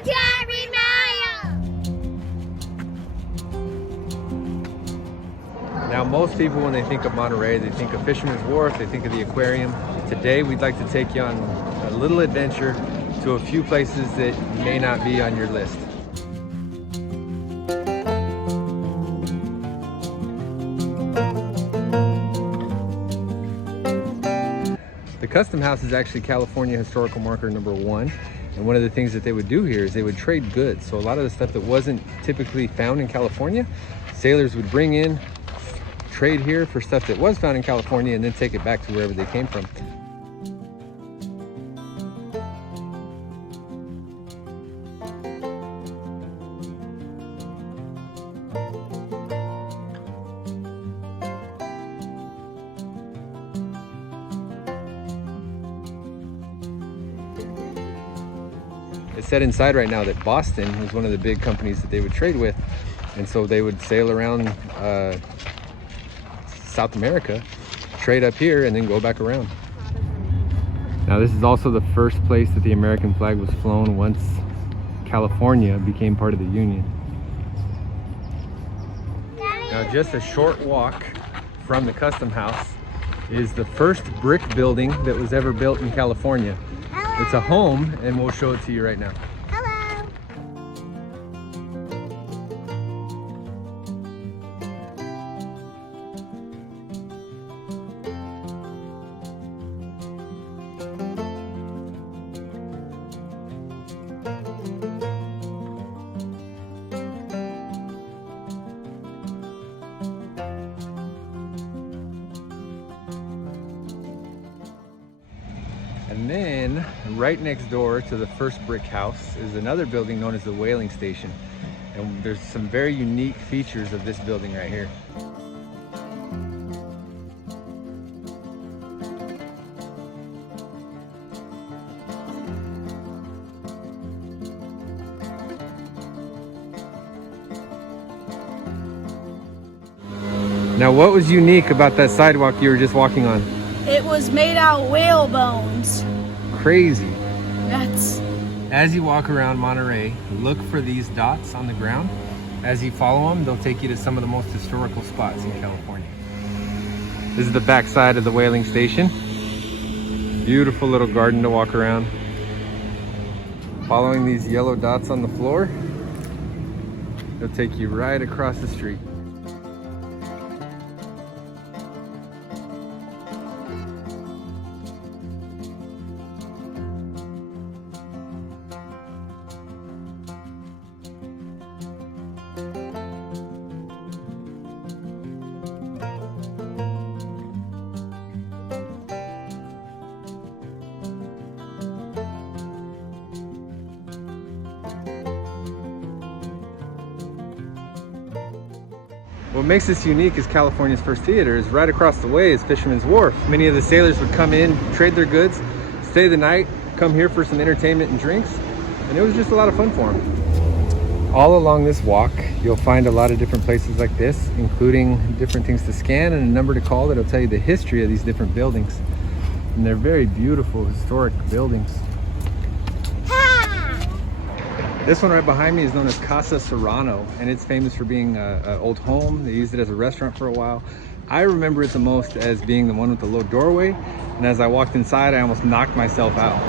Monterey Bay. Now, most people, when they think of Monterey, they think of Fisherman's Wharf, they think of the aquarium. Today, we'd like to take you on a little adventure to a few places that may not be on your list. The Custom House is actually California Historical Marker #1. And one of the things that they would do here is they would trade goods. So a lot of the stuff that wasn't typically found in California, sailors would bring in, trade here for stuff that was found in California, and then take it back to wherever they came from. It said inside right now that Boston was one of the big companies that they would trade with, and so they would sail around South America, trade up here, and then go back around. Now, this is also the first place that the American flag was flown once California became part of the Union. Now, just a short walk from the Custom House is the first brick building that was ever built in California. It's a home, and we'll show it to you right now. Hello. And then right next door to the first brick house is another building known as the whaling station. And there's some very unique features of this building right here. Now, what was unique about that sidewalk you were just walking on? It was made out of whale bones. Crazy. That's... As you walk around Monterey, look for these dots on the ground. As you follow them, they'll take you to some of the most historical spots in California. This is the back side of the whaling station. Beautiful little garden to walk around. Following these yellow dots on the floor, they'll take you right across the street. What makes this unique is California's first theater is right across the way is Fisherman's Wharf. Many of the sailors would come in, trade their goods, stay the night, come here for some entertainment and drinks, and it was just a lot of fun for them. All along this walk, you'll find a lot of different places like this, including different things to scan and a number to call that'll tell you the history of these different buildings. And they're very beautiful, historic buildings. This one right behind me is known as Casa Serrano, and it's famous for being an old home. They used it as a restaurant for a while. I remember it the most as being the one with the low doorway, and as I walked inside, I almost knocked myself out.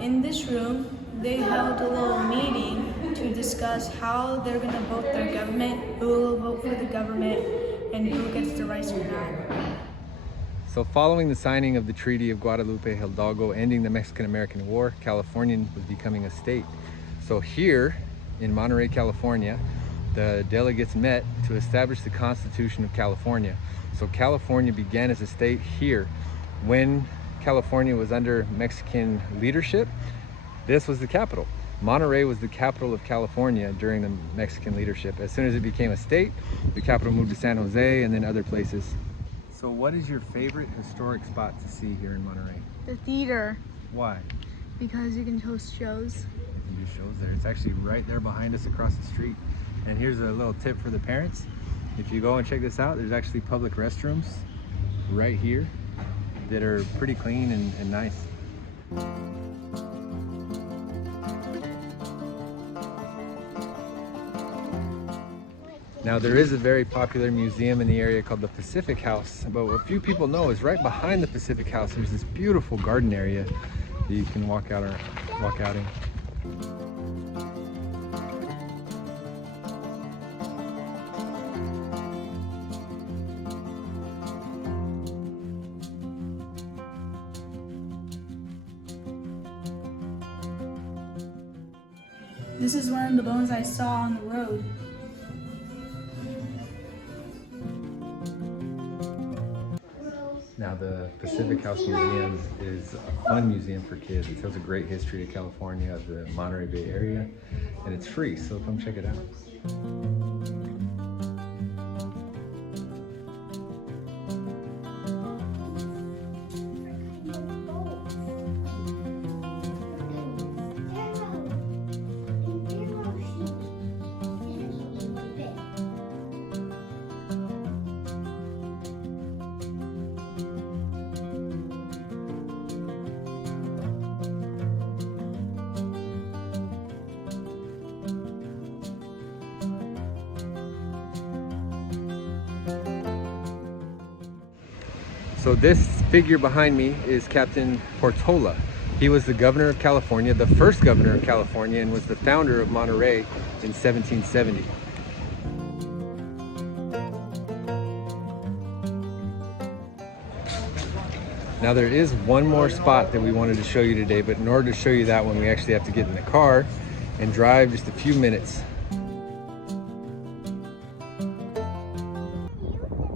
In this room, they held a little meeting to discuss how they're going to vote their government, who will vote for the government, and who gets the rights or not. So following the signing of the Treaty of Guadalupe Hidalgo ending the Mexican-American War, California was becoming a state. So here in Monterey, California, the delegates met to establish the Constitution of California. So California began as a state here. When California was under Mexican leadership, this was the capital. Monterey was the capital of California during the Mexican leadership. As soon as it became a state, the capital moved to San Jose and then other places. So what is your favorite historic spot to see here in Monterey? The theater, Why? because you can host shows. You can do shows there. It's actually right there behind us across the street. And here's a little tip for the parents. If you go and check this out, there's actually public restrooms right here that are pretty clean and nice. Now there is a very popular museum in the area called the Pacific House, but what few people know is right behind the Pacific House there's this beautiful garden area that you can walk out in. This is one of the bones I saw on the road. Now the Pacific House Museum is a fun museum for kids. It tells a great history of California, of the Monterey Bay area, and it's free, so come check it out. So this figure behind me is Captain Portola. He was the governor of California, the first governor of California, and was the founder of Monterey in 1770. Now there is one more spot that we wanted to show you today, but in order to show you that one, we actually have to get in the car and drive just a few minutes.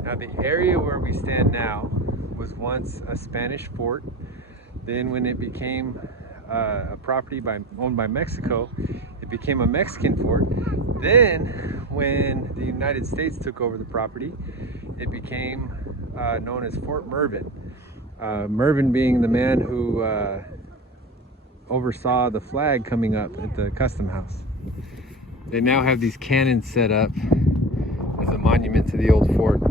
Now the area where we stand now was once a Spanish fort. Then when it became a property owned by Mexico, it became a Mexican fort. Then when the United States took over the property, it became known as Fort Mervyn. Mervyn being the man who oversaw the flag coming up at the custom house. They now have these cannons set up as a monument to the old fort.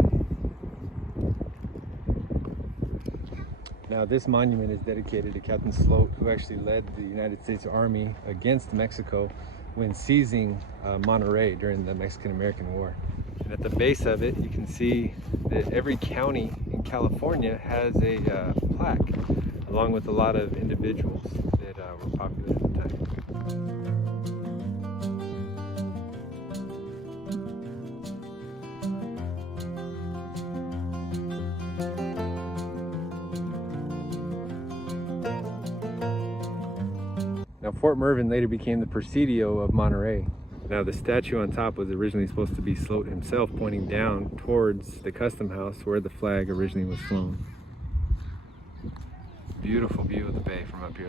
Now this monument is dedicated to Captain Sloat, who actually led the United States Army against Mexico when seizing Monterey during the Mexican-American War. And at the base of it, you can see that every county in California has a plaque, along with a lot of individuals that were popular at the time. Now Fort Mervyn later became the Presidio of Monterey. Now the statue on top was originally supposed to be Sloat himself, pointing down towards the custom house where the flag originally was flown. Beautiful view of the bay from up here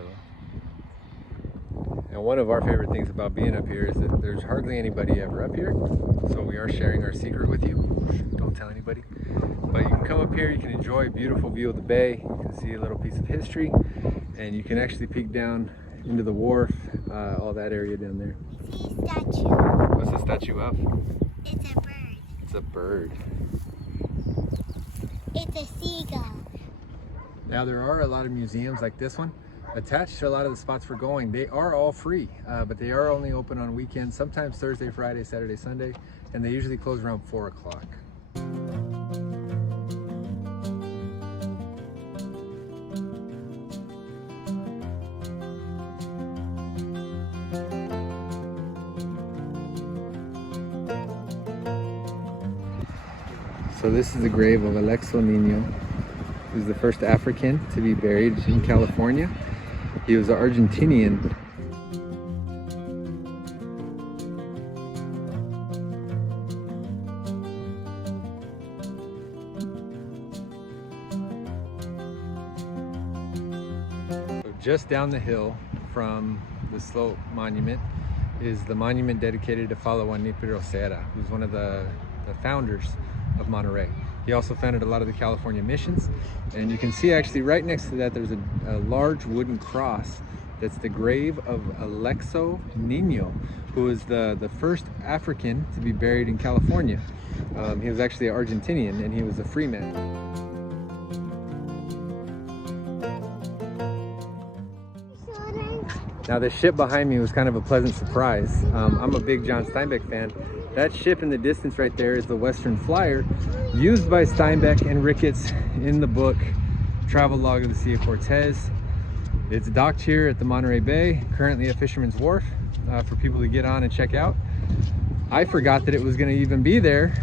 though. And one of our favorite things about being up here is that there's hardly anybody ever up here. So we are sharing our secret with you. Don't tell anybody. But you can come up here, you can enjoy a beautiful view of the bay, you can see a little piece of history, and you can actually peek down into the wharf, all that area down there. See statue. What's the statue of? It's a bird. It's a bird. It's a seagull. Now there are a lot of museums like this one attached to a lot of the spots we're going. They are all free, but they are only open on weekends, sometimes Thursday, Friday, Saturday, Sunday, and they usually close around 4 o'clock. So this is the grave of Alexo Niño, who's the first African to be buried in California. He was an Argentinian. just down the hill from the slope monument is the monument dedicated to Father Juanito Serra, who's one of the founders of Monterey. He also founded a lot of the California missions, and you can see actually right next to that there's a large wooden cross that's the grave of Alexo Nino, who was the first African to be buried in California. He was actually an Argentinian, and he was a free man. Now the ship behind me was kind of a pleasant surprise. I'm a big John Steinbeck fan. That ship in the distance right there is the Western Flyer, used by Steinbeck and Ricketts in the book Travel Log of the Sea of Cortez. It's docked here at the Monterey Bay, currently at Fisherman's Wharf, for people to get on and check out. I forgot that it was going to even be there,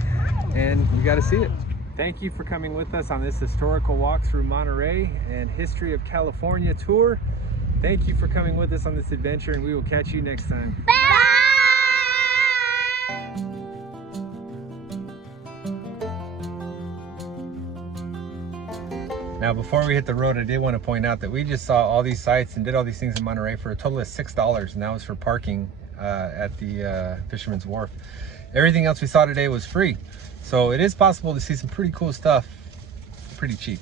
and we got to see it. Thank you for coming with us on this historical walk through Monterey and History of California tour. Thank you for coming with us on this adventure, and we will catch you next time. Bye! Now, before we hit the road, I did want to point out that we just saw all these sites and did all these things in Monterey for a total of $6, and that was for parking at the Fisherman's Wharf. Everything else we saw today was free. So it is possible to see some pretty cool stuff pretty cheap.